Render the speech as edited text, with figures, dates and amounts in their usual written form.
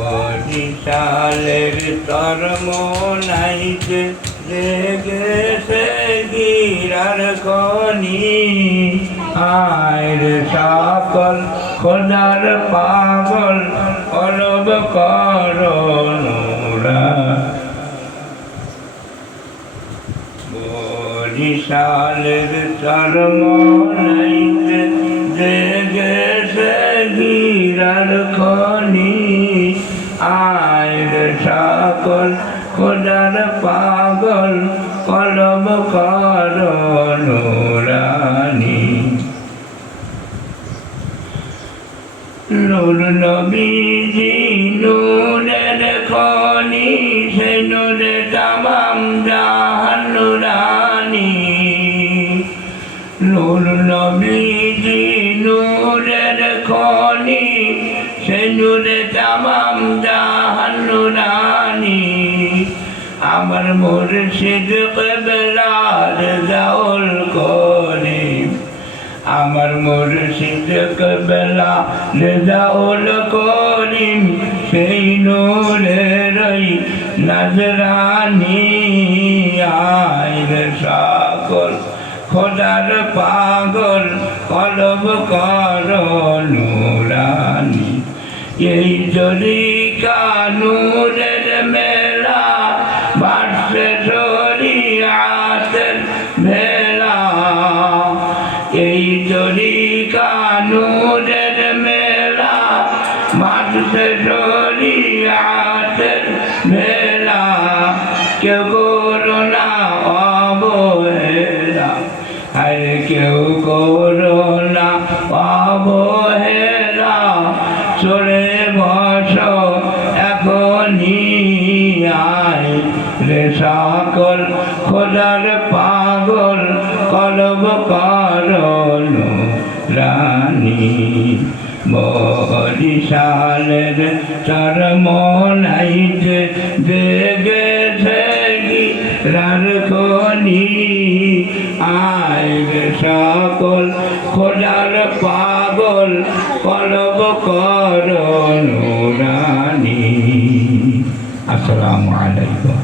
বরিশালের চরম নাইতে লেগেছে গিরার খনি আয়ের সকল খোদার পাগল অলব করনুরা বরিশালের চরম নাইতে লেগেছে গিরার খনি আয়ের সকল খোদার পাগল কলব করনুরানি নূর নবীজি নূরের খনি সে নূরে তামাম জাহান নুরানি নূর নবীজি নূরের খনি সে নূরে তামাম জাহান নুরানি আমার মুর্শিদ কিবলার জাউল করিম আমার মুর্শিদ কিবলা রেজাউল করিম সেই নূরেরই নজরানি আইর সকল খোদার পাগল কলব কর নুরানি এই জরিকা নূরের মেলা বাড়ছে শরিয়াতের মেলা এই জরিকা নূরের মেলা বাড়ছে শরিয়াতের মেলা কেউ করোনা অবহেলা আর কেউ করোনা অবহেলা চলে বস এখনই আয় রে সকল খোদার পাগল কলব করনু রানী বরিশালের চরম নাইতে জেগেছে গিরার খনি আয় রে সকল খোদার পাগল কলব করনু রানী। আসসালামু আলাইকুম।